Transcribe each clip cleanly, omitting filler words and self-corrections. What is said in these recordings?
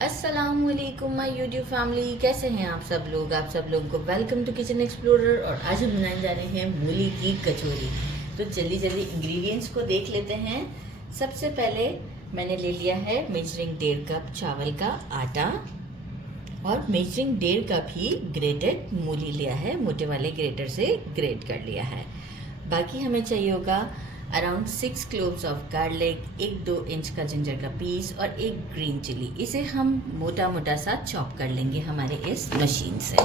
अस्सलामुअलैकुम my YouTube family, कैसे हैं आप सब लोग। आप सब लोगों को वेलकम टू किचन एक्सप्लोरर। और आज हम बनाने जा रहे हैं मूली की कचौरी। तो जल्दी जल्दी इंग्रेडिएंट्स को देख लेते हैं। सबसे पहले मैंने ले लिया है मेजरिंग 1.5 कप चावल का आटा और मेजरिंग 1.5 कप ही ग्रेटेड मूली लिया है। मोटे वाले ग्रेटर से ग्रेट कर लिया है। बाकी हमें चाहिए होगा around 6 cloves of garlic, 1-2 inch का जिंजर का पीस और 1 ग्रीन चिली। इसे हम मोटा मोटा सा चॉप कर लेंगे हमारे इस मशीन से।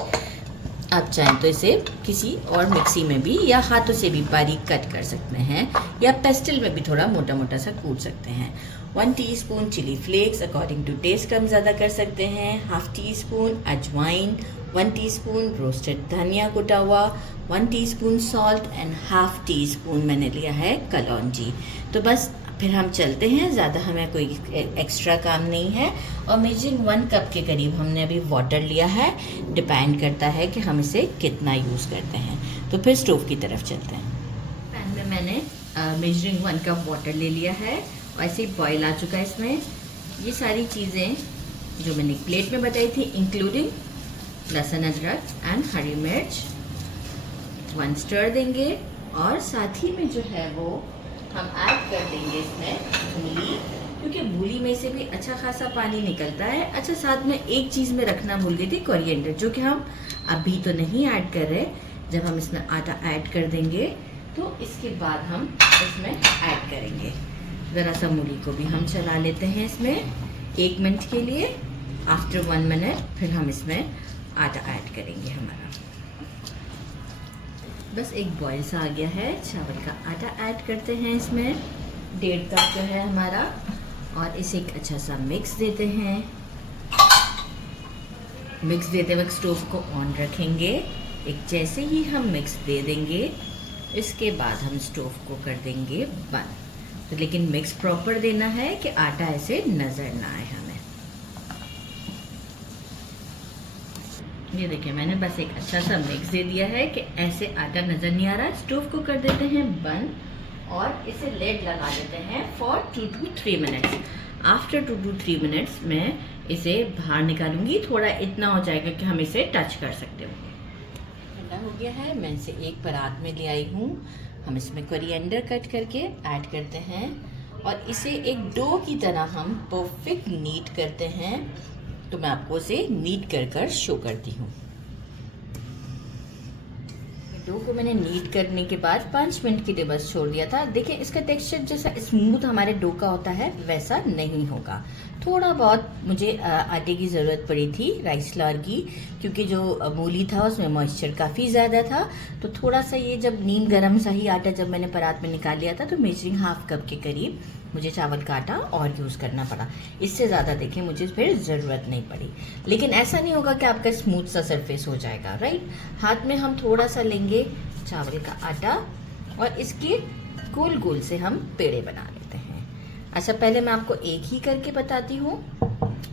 आप चाहें तो इसे किसी और मिक्सी में भी या हाथों से भी बारीक कट कर सकते हैं, या पेस्टल में भी थोड़ा मोटा मोटा सा कूट सकते हैं। 1 teaspoon chilli flakes, according to taste कम ज़्यादा कर सकते हैं। 1/2 टीस्पून अजवाइन, 1 टीस्पून रोस्टेड धनिया कुटा हुआ, 1 टीस्पून सॉल्ट एंड 1/2 टीस्पून मैंने लिया है कलौंजी। तो बस फिर हम चलते हैं, ज़्यादा हमें कोई एक्स्ट्रा काम नहीं है। और मेजरिंग 1 कप के करीब हमने अभी वाटर लिया है। डिपेंड करता है कि हम इसे कितना यूज़ करते हैं। तो फिर स्टोव की तरफ चलते हैं। पैन में मैंने मेजरिंग 1 कप वाटर ले लिया है और ऐसे ही बॉयल आ चुका है। इसमें ये सारी चीज़ें जो मैंने प्लेट में बताई थी, इंक्लूडिंग लहसुन, अदरक एंड हरी मिर्च, 1 स्टर देंगे। और साथ ही में जो है वो हम ऐड कर देंगे इसमें मूली, क्योंकि मूली में से भी अच्छा खासा पानी निकलता है। अच्छा, साथ में एक चीज़ में रखना भूल गई थी, कोरिएंडर, जो कि हम अभी तो नहीं ऐड कर रहे। जब हम इसमें आटा ऐड कर देंगे तो इसके बाद हम इसमें ऐड करेंगे। ज़रा सा मूली को भी हम चला लेते हैं इसमें 1 मिनट के लिए। आफ्टर 1 मिनट फिर हम इसमें आटा ऐड करेंगे हमारा। बस एक बॉयल सा आ गया है। चावल का आटा ऐड करते हैं इसमें, 1.5 कप जो है हमारा, और इसे एक अच्छा सा मिक्स देते हैं। मिक्स देते वक्त स्टोव को ऑन रखेंगे। एक जैसे ही हम मिक्स दे देंगे, इसके बाद हम स्टोव को कर देंगे बंद। तो लेकिन मिक्स प्रॉपर देना है कि आटा ऐसे नज़र ना आए हमें। ये देखिए, मैंने बस एक अच्छा सा मिक्स दे दिया है कि ऐसे आटा नज़र नहीं आ रहा। स्टोव को कर देते हैं बंद और इसे लेड लगा देते हैं for 2 to 3 minutes. After 2 to 3 minutes में इसे बाहर निकालूंगी। थोड़ा इतना हो जाएगा कि हम इसे टच कर सकते होंगे। ठंडा हो गया है, मैं इसे एक परात में ले आई हूँ। हम इसमें कोरिएंडर कट करके ऐड करते हैं और इसे एक डो की तरह हम परफेक्ट नीट करते हैं। तो मैं आपको इसे नीट कर शो करती हूँ। डो को मैंने नीट करने के बाद 5 मिनट के लिए बस छोड़ दिया था। देखिए, इसका टेक्सचर जैसा स्मूथ हमारे डो का होता है वैसा नहीं होगा। थोड़ा बहुत मुझे आटे की ज़रूरत पड़ी थी, राइस फ्लावर की, क्योंकि जो मूली था उसमें मॉइस्चर काफ़ी ज़्यादा था। तो थोड़ा सा ये जब नीम गरम सा ही आटा जब मैंने परात में निकाल लिया था, तो मेजरिंग 1/2 कप के करीब मुझे चावल का आटा और यूज़ करना पड़ा। इससे ज़्यादा देखिए मुझे फिर ज़रूरत नहीं पड़ी। लेकिन ऐसा नहीं होगा कि आपका स्मूथ सा सरफेस हो जाएगा, राइट। हाथ में हम थोड़ा सा लेंगे चावल का आटा और इसके गोल गोल से हम पेड़े बना लेते हैं। अच्छा, पहले मैं आपको एक ही करके बताती हूँ।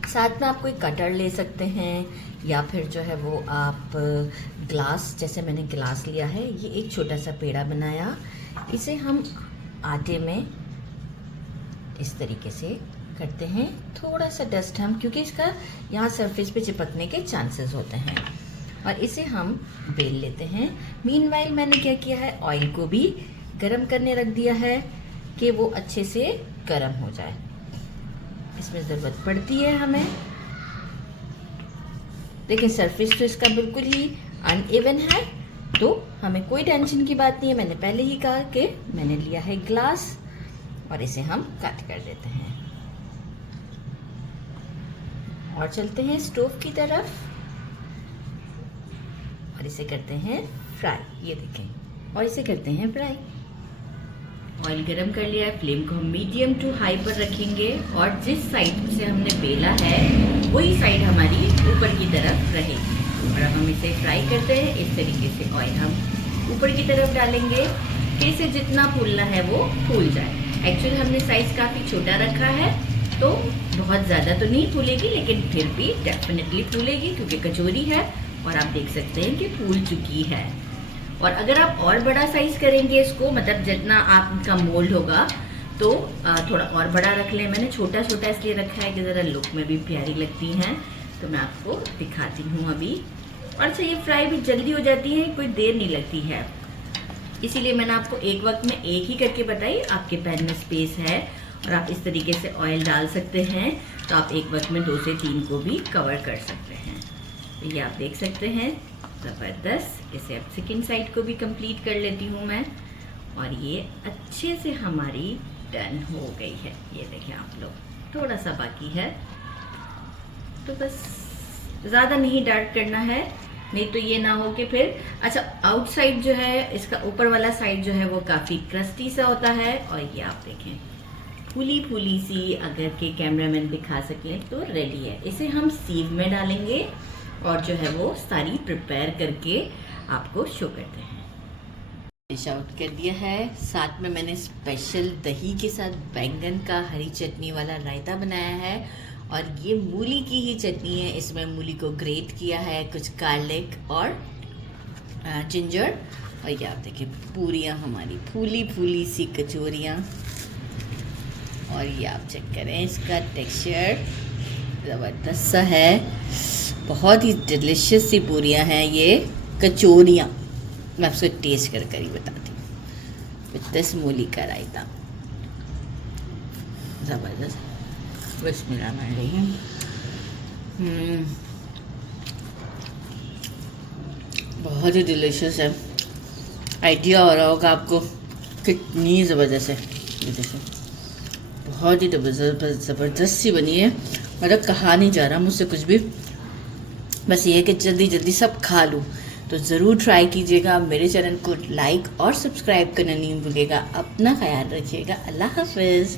साथ में आप कोई कटर ले सकते हैं, या फिर जो है वो आप ग्लास, जैसे मैंने ग्लास लिया है, ये एक छोटा सा पेड़ा बनाया। इसे हम आटे में इस तरीके से करते हैं। थोड़ा सा डस्ट हम, क्योंकि इसका यहाँ सरफेस पे चिपकने के चांसेस होते हैं, और इसे हम बेल लेते हैं। मीनवाइल मैंने क्या किया है, ऑयल को भी गरम करने रख दिया है कि वो अच्छे से गरम हो जाए। इसमें ज़रूरत पड़ती है हमें। देखिए, सरफेस तो इसका बिल्कुल ही अनइवन है, तो हमें कोई टेंशन की बात नहीं है। मैंने पहले ही कहा कि मैंने लिया है ग्लास, और इसे हम कट कर देते हैं और चलते हैं स्टोव की तरफ और इसे करते हैं फ्राई। ये देखें, और इसे करते हैं फ्राई। ऑयल गरम कर लिया है, फ्लेम को हम मीडियम टू हाई पर रखेंगे, और जिस साइड से हमने बेला है वही साइड हमारी ऊपर की तरफ रहेगी। और अब हम इसे फ्राई करते हैं। इस तरीके से ऑयल हम ऊपर की तरफ डालेंगे कि इसे जितना फूलना है वो फूल जाए। एक्चुअली हमने साइज़ काफ़ी छोटा रखा है, तो बहुत ज़्यादा तो नहीं फूलेगी, लेकिन फिर भी डेफिनेटली फूलेगी, क्योंकि कचौरी है। और आप देख सकते हैं कि फूल चुकी है। और अगर आप और बड़ा साइज़ करेंगे इसको, मतलब जितना आपका मोल्ड होगा, तो थोड़ा और बड़ा रख लें। मैंने छोटा छोटा इसलिए रखा है कि ज़रा लुक में भी प्यारी लगती हैं। तो मैं आपको दिखाती हूँ अभी। और अच्छा, ये फ्राई भी जल्दी हो जाती है, कोई देर नहीं लगती है, इसीलिए मैंने आपको एक वक्त में एक ही करके बताई। आपके पैन में स्पेस है और आप इस तरीके से ऑयल डाल सकते हैं, तो आप एक वक्त में 2 से 3 को भी कवर कर सकते हैं। तो ये आप देख सकते हैं, ज़बरदस्त। इसे अब सेकंड साइड को भी कंप्लीट कर लेती हूँ मैं, और ये अच्छे से हमारी डन हो गई है। ये देखें आप लोग, थोड़ा सा बाकी है, तो बस ज़्यादा नहीं डार्क करना है, नहीं तो ये ना हो कि फिर अच्छा आउटसाइड जो है, इसका ऊपर वाला साइड जो है वो काफ़ी क्रस्टी सा होता है। और ये आप देखें फूली फूली सी, अगर के कैमरामैन दिखा सकें तो रेडी है। इसे हम सीव में डालेंगे और जो है वो सारी प्रिपेयर करके आपको शो करते हैं। डिश आउट कर दिया है। साथ में मैंने स्पेशल दही के साथ बैंगन का हरी चटनी वाला रायता बनाया है, और ये मूली की ही चटनी है। इसमें मूली को ग्रेट किया है, कुछ गार्लिक और जिंजर, और ये आप देखिए पूरियाँ हमारी फूली फूली सी कचौरियाँ। और ये आप चेक करें, इसका टेक्सचर ज़बरदस्त सा है, बहुत ही डिलिशियस सी पूरियाँ हैं ये कचौरियाँ। मैं आपको टेस्ट कर ही बताती हूँ। विद दिस मूली का रायता ज़बरदस्त। बिस्मिल्लाहिर्रहमानिर्रहीम। बहुत ही डिलीशियस है। आइडिया हो रहा होगा आपको कितनी ज़बरदस्त है। जैसे बहुत ही ज़बरदस्त सी बनी है, मतलब कहा नहीं जा रहा मुझसे कुछ भी, बस ये है कि जल्दी जल्दी सब खा लूँ। तो ज़रूर ट्राई कीजिएगा। मेरे चैनल को लाइक और सब्सक्राइब करना नहीं भूलिएगा। अपना ख्याल रखिएगा। अल्लाह हाफ़िज़।